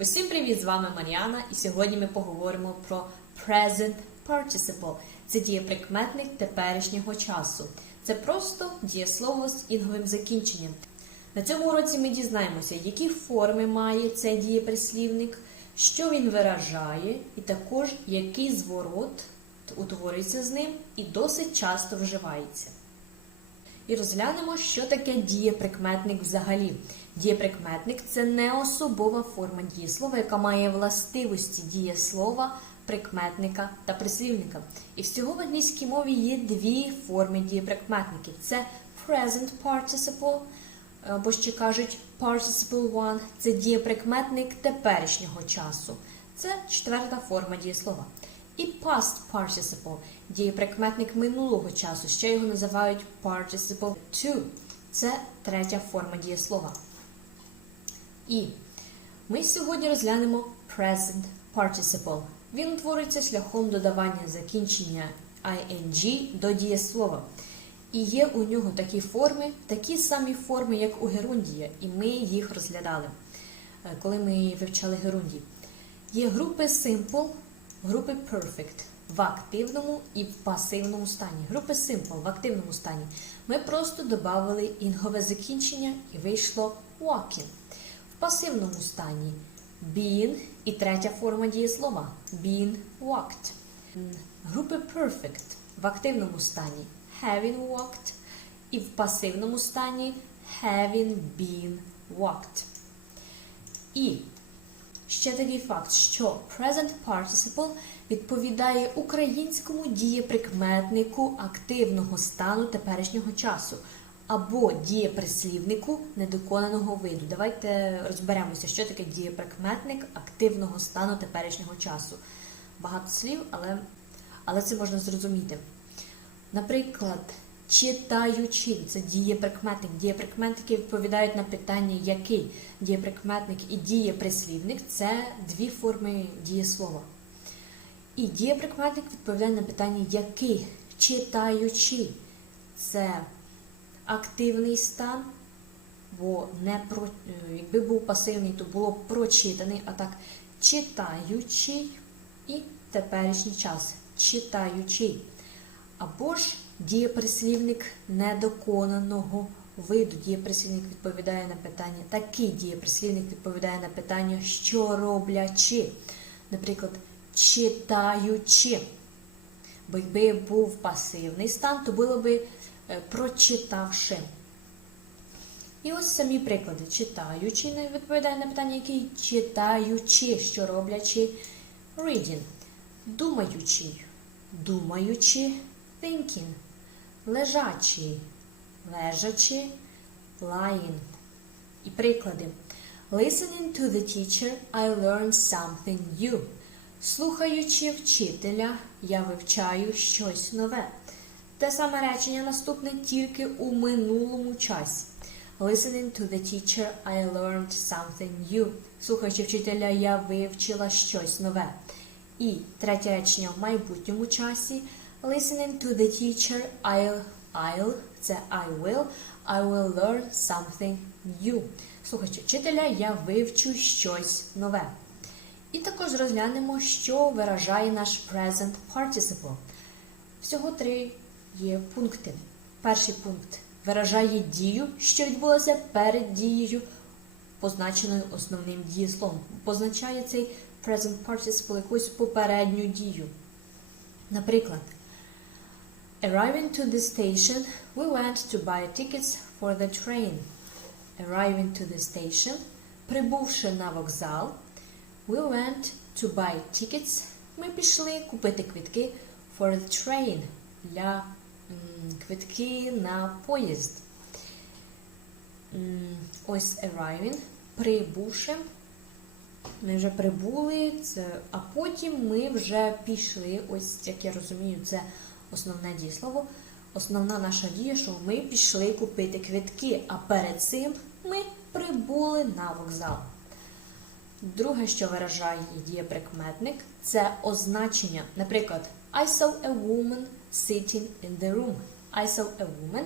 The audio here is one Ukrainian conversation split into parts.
Усім привіт! З вами Мар'яна, і сьогодні ми поговоримо про present participle. Це дієприкметник теперішнього часу. Це просто дієслово з інговим закінченням. На цьому уроці ми дізнаємося, які форми має цей дієприслівник, що він виражає, і також який зворот утворюється з ним і досить часто вживається. І розглянемо, що таке дієприкметник взагалі. Дієприкметник це не особова форма дієслова, яка має властивості дієслова, прикметника та прислівника. І всього в англійській мові є дві форми дієприкметників: це present participle, або ще кажуть participle one – це дієприкметник теперішнього часу. Це четверта форма дієслова. І past participle – дієприкметник минулого часу. Ще його називають participle to. Це третя форма дієслова. І ми сьогодні розглянемо present participle. Він утворюється шляхом додавання закінчення ing до дієслова. І є у нього такі форми, такі самі форми, як у герундія, і ми їх розглядали, е, коли ми вивчали герундій. Є групи simple, групи perfect в активному і в пасивному стані. Групи simple в активному стані. Ми просто додали інгове закінчення і вийшло walking. В пасивному стані been і третя форма дієслова been walked. Групи perfect в активному стані having walked і в пасивному стані having been walked. І ще такий факт, що present participle відповідає українському дієприкметнику активного стану теперішнього часу або дієприслівнику недоконаного виду. Давайте розберемося, що таке дієприкметник активного стану теперішнього часу. Багато слів, але, але це можна зрозуміти. Наприклад, читаючи це дієприкметник. Дієприкметники відповідають на питання, який дієприкметник і дієприслівник це дві форми дієслова. І дієприкметник відповідає на питання, який читаючи це активний стан, бо не про, якби був пасивний, то було б прочитаний, а так читаючий і теперішній час читаючий. Або ж дієприслівник недоконаного виду. Дієприслівник відповідає на питання, такий дієприслівник відповідає на питання, що роблячи. Наприклад, читаючи. Бо якби був пасивний стан, то було би е, прочитавши. І ось самі приклади. Читаючи, не відповідає на питання, який читаючи, що роблячи reading. Думаючий, думаючи, thinking. Лежачий, лежачи, lying. І приклади. Listening to the teacher, I learned something new. Слухаючи вчителя, я вивчаю щось нове. Те саме речення наступне тільки у минулому часі. Listening to the teacher, I learned something new. Слухаючи вчителя, я вивчила щось нове. І третє речення в майбутньому часі. Listening to the teacher, I'll, I'll, це I will, I will learn something new. Слухаючи вчителя, я вивчу щось нове. І також розглянемо, що виражає наш present participle. Всього три є пункти. Перший пункт виражає дію, що відбулося перед дією, позначеною основним дієсловом. Позначає цей present participle якусь попередню дію. Наприклад, Arriving to the station, we went to buy tickets for the train. Arriving to the station, прибувши на вокзал, we went to buy tickets. Ми пішли купити квитки for the train квитки на поїзд. Ось arriving, прибувши. Ми вже прибули, а потім ми вже пішли. Ось, як я розумію, це основне дієслово. Основна наша дія, що ми пішли купити квитки, а перед цим ми прибули на вокзал. Друге, що виражає дієприкметник, це означення. Наприклад, I saw a woman sitting in the room. I saw a woman.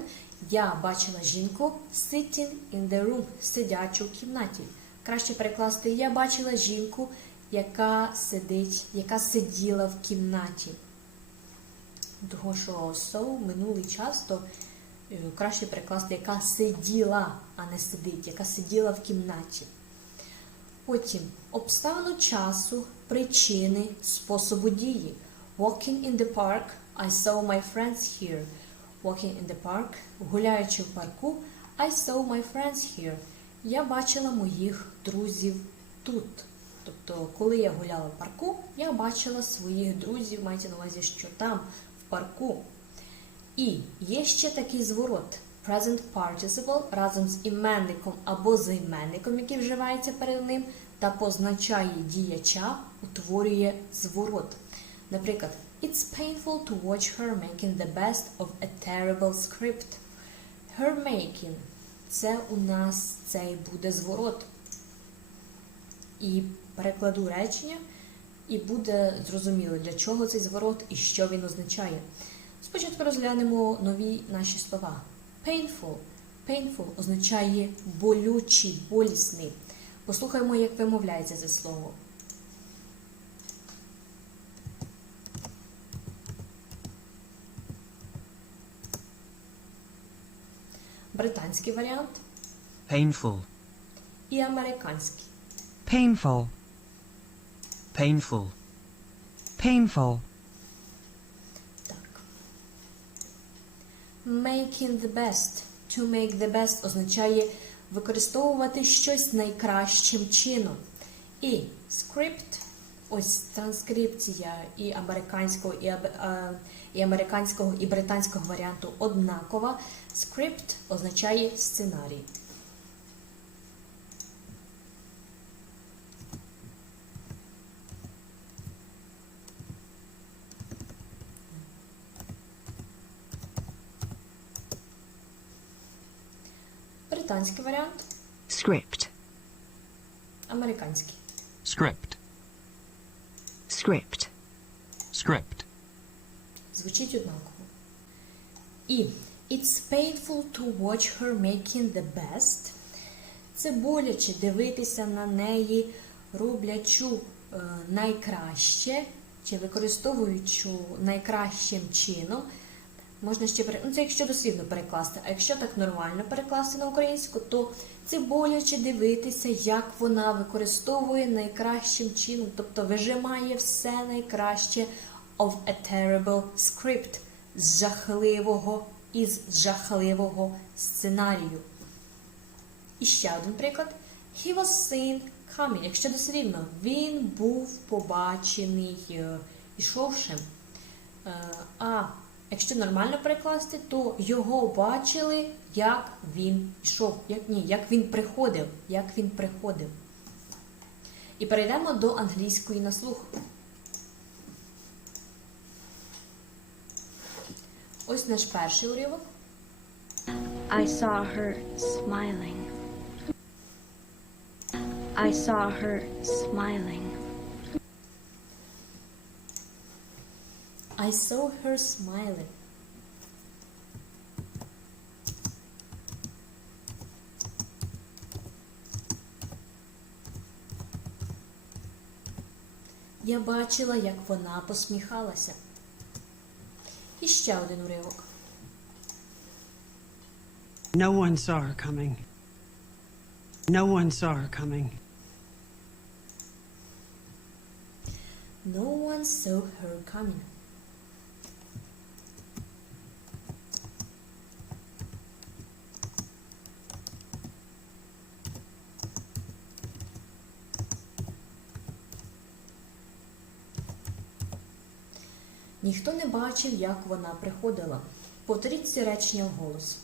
Я бачила жінку sitting in the room, сидячу в кімнаті. краще перекласти Я бачила жінку, яка сидить, яка сиділа в кімнаті. Того, що so минулий час, то е, краще перекласти, яка сиділа, а не сидить, яка сиділа в кімнаті. Потім обставину часу, причини, способу дії. Walking in the park, I saw my friends here. Walking in the park, гуляючи в парку, I saw my friends here. Я бачила моїх друзів тут. Тобто, коли я гуляла в парку, я бачила своїх друзів, мається на увазі, що там, парку. І є ще такий зворот. Present participle разом з іменником або займенником, який вживається перед ним, та позначає діяча, утворює зворот. Наприклад, It's painful to watch her making the best of a terrible script. Her making – це у нас цей буде зворот. І перекладу речення, і буде зрозуміло, для чого цей зворот і що він означає. Спочатку розглянемо нові наші слова. Painful. Painful означає болючий, болісний. Послухаймо, як вимовляється це слово. Британський варіант painful, і американський. painful, painful, painful, Так. Making the best. To make the best означає використовувати щось найкращим чином. І script, ось транскрипція і американського, і, аб- і американського, і британського варіанту однакова. Script означає сценарій. Британський варіант, script, американський. script, script, script, Звучить однаково. І It's painful to watch her making the best. Це боляче дивитися на неї, роблячу е, найкраще чи використовуючи найкращим чином. Можна ще пере... ну, це якщо дослівно перекласти, а якщо так нормально перекласти на українську, то це боляче дивитися, як вона використовує найкращим чином, тобто вижимає все найкраще of a terrible script з жахливого із жахливого сценарію. І ще один приклад. He was seen coming. Якщо дослівно, він був побачений е, ішовшим. Е, А якщо нормально перекласти, то його бачили, як він йшов. Як ні, як він приходив. Як він приходив. І перейдемо до англійської на слух. Ось наш перший уривок. I saw her smiling. I saw her smiling. I saw her smiling. Я бачила, як вона посміхалася. І ще один уривок. No one saw her coming. No one saw her coming. No one saw her coming. Ніхто не бачив, як вона приходила. Повторіть ці речення вголос.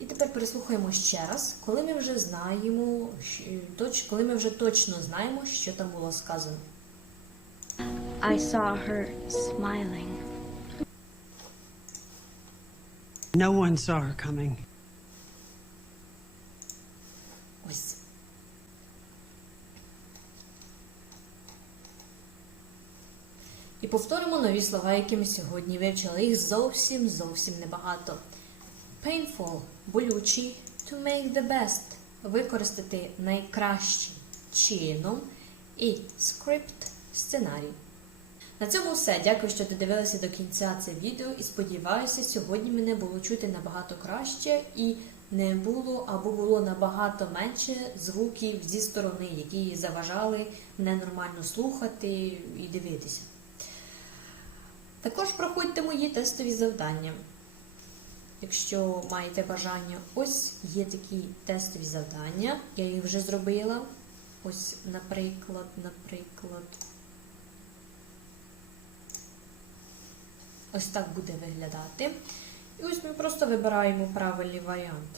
І тепер переслухаємо ще раз, коли ми вже знаємо, коли ми вже точно знаємо, що там було сказано. I saw her smiling. No one saw her coming. Ось. І повторимо нові слова, які ми сьогодні вивчили. Їх зовсім зовсім небагато. painful болючий, to make the best використати найкращим чином і script сценарій. На цьому все. Дякую, що додивилися до кінця це відео і сподіваюся, сьогодні мене було чути набагато краще і не було або було набагато менше звуків зі сторони, які заважали мене нормально слухати і дивитися. Також проходьте мої тестові завдання. Якщо маєте бажання, ось є такі тестові завдання. Я їх вже зробила. Ось, наприклад, наприклад. Ось так буде виглядати. І ось ми просто вибираємо правильний варіант.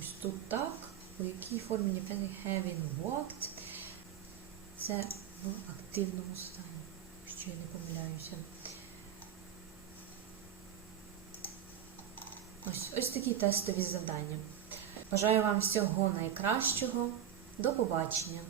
Ось тут так. У якій формі depending having walked. Це в активному стані, що я не помиляюся. Ось, ось такі тестові завдання. Бажаю вам всього найкращого. До побачення!